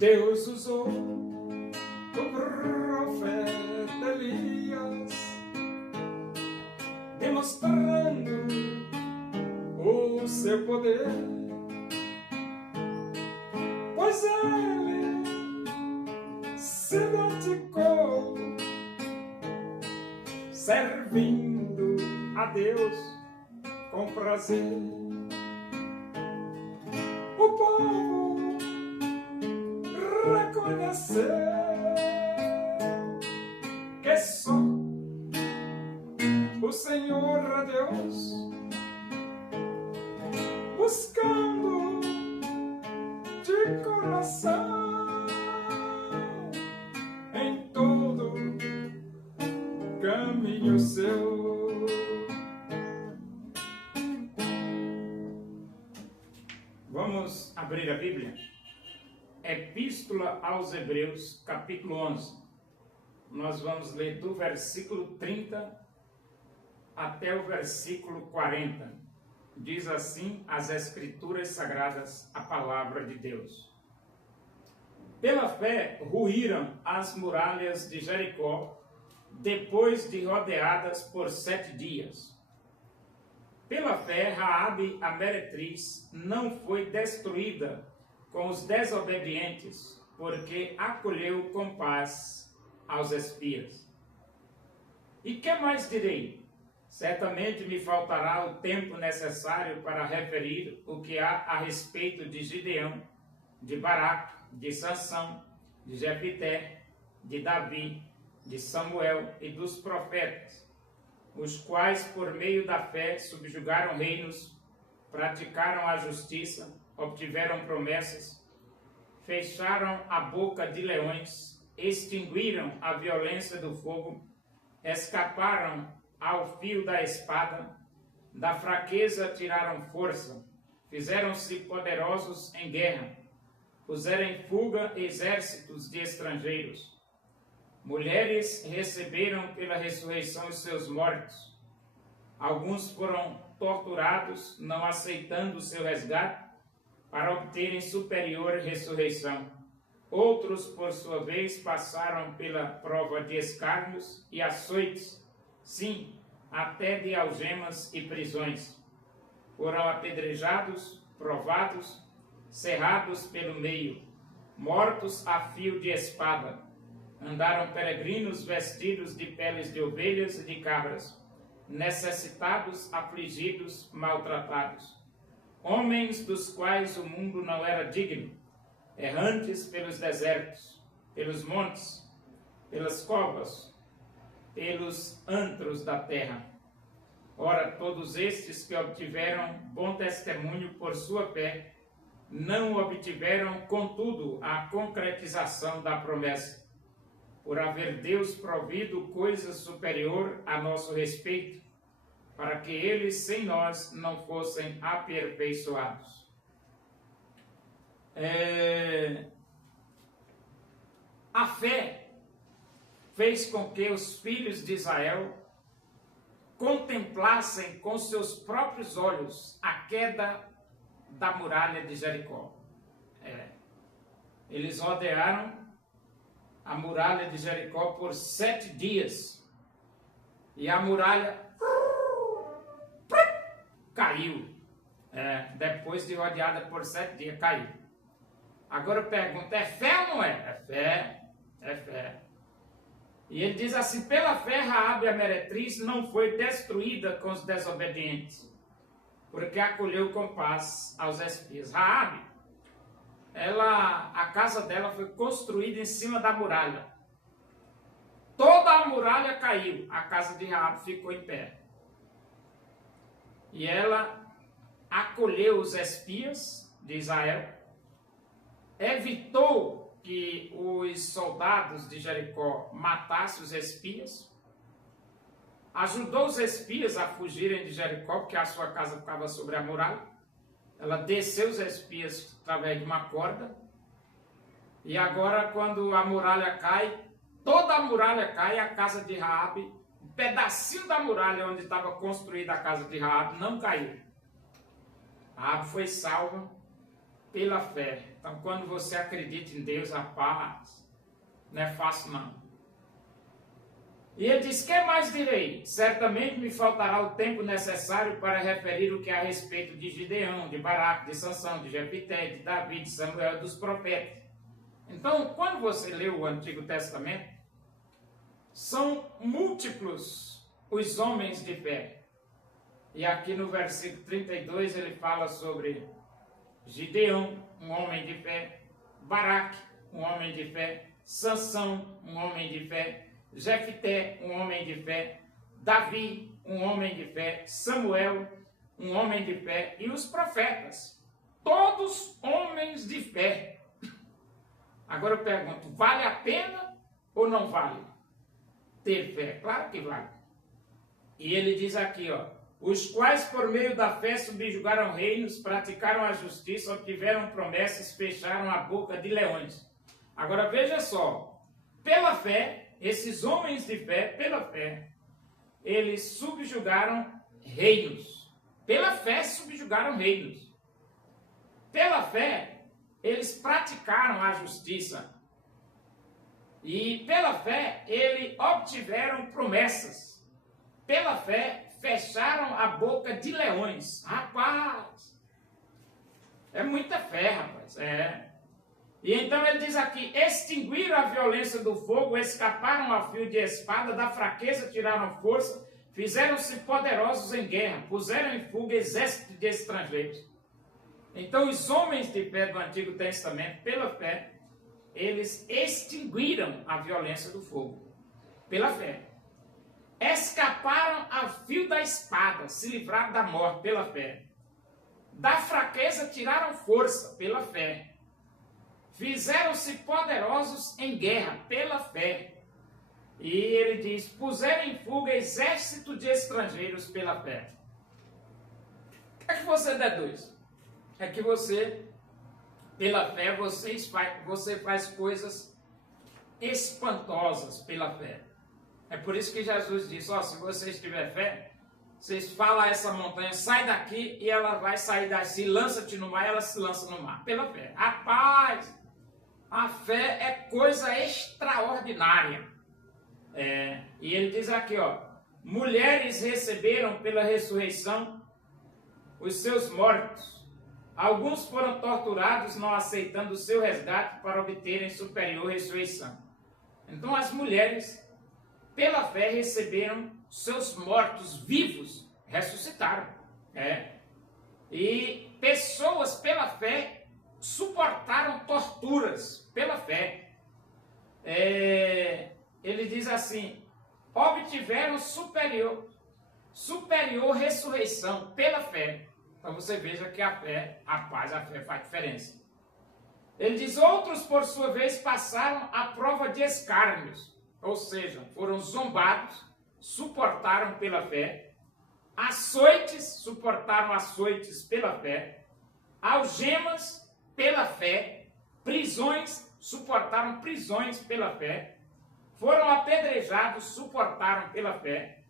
Deus usou o profeta Elias, demonstrando o seu poder, pois ele se dedicou servindo a Deus com prazer. O povo reconheceu que só o Senhor é Deus, buscando de coração em todo caminho seu. Vamos abrir a Bíblia? Epístola aos Hebreus, capítulo 11. Nós vamos ler do versículo 30 até o versículo 40. Diz assim as Escrituras Sagradas, a palavra de Deus. Pela fé ruíram as muralhas de Jericó, depois de rodeadas por 7 dias. Pela fé, Raabe, a meretriz, não foi destruída com os desobedientes, porque acolheu com paz aos espias. E que mais direi? Certamente me faltará o tempo necessário para referir o que há a respeito de Gideão, de Baraque, de Sansão, de Jefité, de Davi, de Samuel e dos profetas, os quais, por meio da fé, subjugaram reinos, praticaram a justiça, obtiveram promessas, fecharam a boca de leões, extinguiram a violência do fogo, escaparam ao fio da espada, da fraqueza tiraram força, fizeram-se poderosos em guerra, puseram em fuga exércitos de estrangeiros. Mulheres receberam pela ressurreição os seus mortos. Alguns foram torturados, não aceitando o seu resgate, para obterem superior ressurreição. Outros, por sua vez, passaram pela prova de escárnios e açoites, sim, até de algemas e prisões. Foram apedrejados, provados, cerrados pelo meio, mortos a fio de espada. Andaram peregrinos vestidos de peles de ovelhas e de cabras, necessitados, afligidos, maltratados. Homens dos quais o mundo não era digno, errantes pelos desertos, pelos montes, pelas covas, pelos antros da terra. Ora, todos estes que obtiveram bom testemunho por sua fé, não obtiveram, contudo, a concretização da promessa, por haver Deus provido coisa superior a nosso respeito, para que eles, sem nós, não fossem aperfeiçoados. A fé fez com que os filhos de Israel contemplassem com seus próprios olhos a queda da muralha de Jericó. Eles rodearam a muralha de Jericó por 7 dias. E a muralha caiu. Depois de rodeada por 7 dias, caiu. Agora eu pergunto, é fé ou não é? É fé, é fé. E ele diz assim, pela fé Raabe a meretriz não foi destruída com os desobedientes, porque acolheu com paz aos espias. Raabe, a casa dela foi construída em cima da muralha. Toda a muralha caiu, a casa de Raabe ficou em pé. E ela acolheu os espias de Israel, evitou que os soldados de Jericó matassem os espias, ajudou os espias a fugirem de Jericó, porque a sua casa ficava sobre a muralha. Ela desceu os espias através de uma corda. E agora, quando a muralha cai, toda a muralha cai, a casa de Raabe, um pedacinho da muralha onde estava construída a casa de Raabe, não caiu. Raabe foi salva pela fé. Então, quando você acredita em Deus, a paz não é fácil, não. E ele diz: que mais direi? Certamente me faltará o tempo necessário para referir o que há a respeito de Gideão, de Baraque, de Sansão, de Jefité, de Davi, de Samuel e dos profetas. Então, quando você lê o Antigo Testamento, são múltiplos os homens de fé. E aqui no versículo 32 ele fala sobre Gideão, um homem de fé, Baraque, um homem de fé, Sansão, um homem de fé, Jefité, um homem de fé, Davi, um homem de fé, Samuel, um homem de fé, e os profetas, todos homens de fé. Agora eu pergunto, vale a pena ou não vale ter fé? Claro que vale. E ele diz aqui, ó, os quais por meio da fé subjugaram reinos, praticaram a justiça, obtiveram promessas, fecharam a boca de leões. Agora veja só, pela fé, esses homens de fé, pela fé, eles subjugaram reinos. Pela fé, subjugaram reinos. Pela fé, eles praticaram a justiça. E pela fé, eles obtiveram promessas. Pela fé, fecharam a boca de leões. Rapaz, é muita fé, rapaz. E então ele diz aqui, extinguiram a violência do fogo, escaparam a fio de espada, da fraqueza tiraram força, fizeram-se poderosos em guerra, puseram em fuga exército de estrangeiros. Então os homens de fé do Antigo Testamento, pela fé, eles extinguiram a violência do fogo, pela fé. Escaparam a fio da espada, se livraram da morte, pela fé. Da fraqueza tiraram força, pela fé. Fizeram-se poderosos em guerra, pela fé. E ele diz, puseram em fuga exército de estrangeiros pela fé. O que é que você deduz? É que você, pela fé, você faz coisas espantosas pela fé. É por isso que Jesus disse, ó, se vocês tiverem fé, vocês falam a essa montanha, sai daqui, e ela vai sair daqui, lança-te no mar, ela se lança no mar, pela fé. Rapaz, a fé é coisa extraordinária. E ele diz aqui, ó, mulheres receberam pela ressurreição os seus mortos. Alguns foram torturados, não aceitando o seu resgate para obterem superior ressurreição. Então as mulheres, pela fé, receberam seus mortos vivos, ressuscitaram. E pessoas, pela fé, suportaram torturas, pela fé. Ele diz assim, obtiveram superior ressurreição, pela fé. Então você veja que a fé, a paz, a fé faz diferença. Ele diz, outros por sua vez passaram a prova de escárnios, ou seja, foram zombados, suportaram pela fé, açoites, suportaram açoites pela fé, algemas pela fé, prisões, suportaram prisões pela fé, foram apedrejados, suportaram pela fé,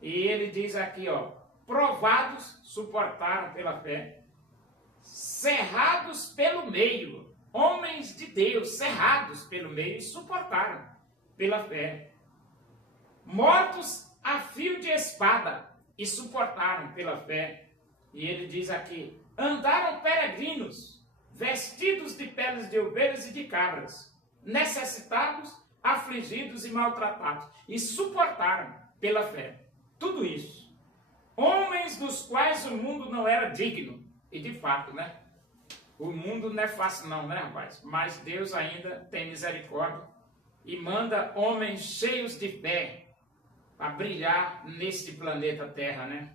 e ele diz aqui, ó, provados, suportaram pela fé, cerrados pelo meio, homens de Deus, cerrados pelo meio, suportaram pela fé, mortos a fio de espada, e suportaram pela fé, e ele diz aqui, andaram peregrinos, vestidos de peles de ovelhas e de cabras, necessitados, afligidos e maltratados, e suportaram pela fé, tudo isso. Homens dos quais o mundo não era digno. E de fato, né? O mundo não é fácil não, né, rapaz? Mas Deus ainda tem misericórdia e manda homens cheios de fé para brilhar neste planeta Terra, né?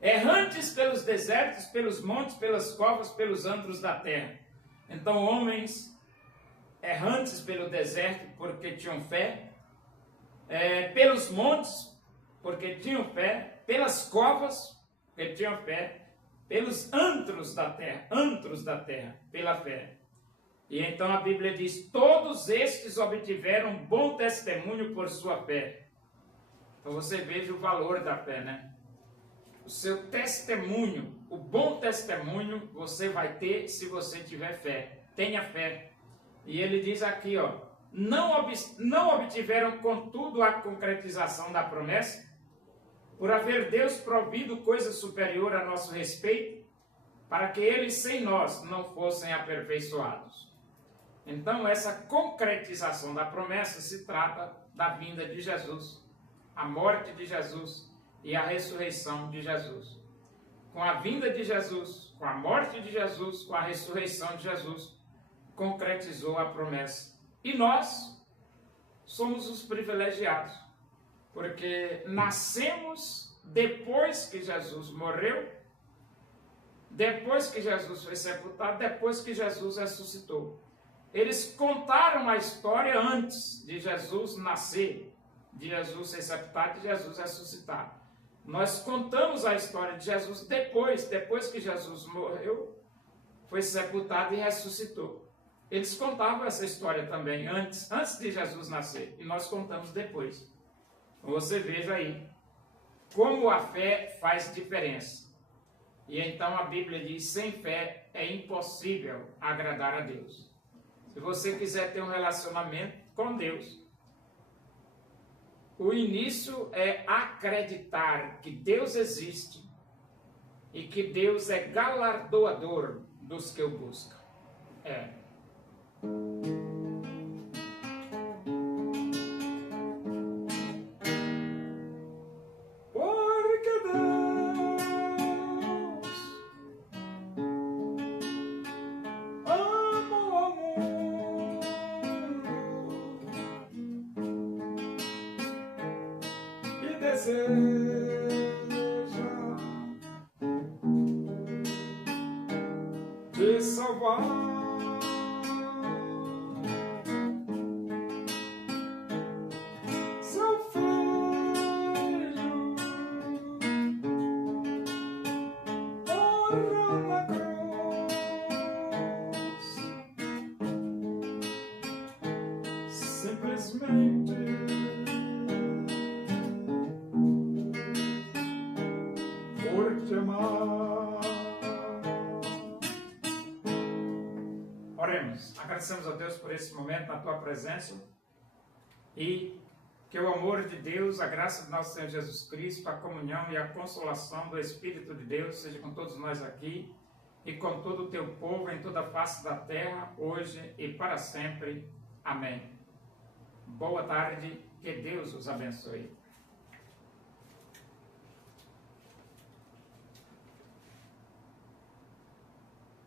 Errantes pelos desertos, pelos montes, pelas covas, pelos antros da terra. Então, homens errantes pelo deserto porque tinham fé, pelos montes porque tinham fé, pelas covas porque tinham fé, pelos antros da terra, pela fé. E então a Bíblia diz, todos estes obtiveram bom testemunho por sua fé. Então você veja o valor da fé, né? o seu testemunho, o bom testemunho você vai ter se você tiver fé. Tenha fé. E ele diz aqui, ó, não obtiveram contudo a concretização da promessa, por haver Deus provido coisa superior a nosso respeito, para que eles sem nós não fossem aperfeiçoados. Então essa concretização da promessa se trata da vinda de Jesus, a morte de Jesus e a ressurreição de Jesus. Com a vinda de Jesus, com a morte de Jesus, com a ressurreição de Jesus, concretizou a promessa. E nós somos os privilegiados, porque nascemos depois que Jesus morreu, depois que Jesus foi sepultado, depois que Jesus ressuscitou. Eles contaram a história antes de Jesus nascer, de Jesus ser sepultado e de Jesus ressuscitar. Nós contamos a história de Jesus depois que Jesus morreu, foi sepultado e ressuscitou. Eles contavam essa história também antes de Jesus nascer, e nós contamos depois. Você veja aí como a fé faz diferença. E então a Bíblia diz: sem fé é impossível agradar a Deus. Se você quiser ter um relacionamento com Deus, o início é acreditar que Deus existe e que Deus é galardoador dos que o buscam. Porque Deus ama o mundo e deseja te salvar. Simplesmente por te amar. Oremos. Agradecemos a Deus por esse momento na tua presença e que o amor de Deus, a graça de nosso Senhor Jesus Cristo, a comunhão e a consolação do Espírito de Deus seja com todos nós aqui e com todo o teu povo em toda a face da terra, hoje e para sempre. Amém. Boa tarde, que Deus os abençoe.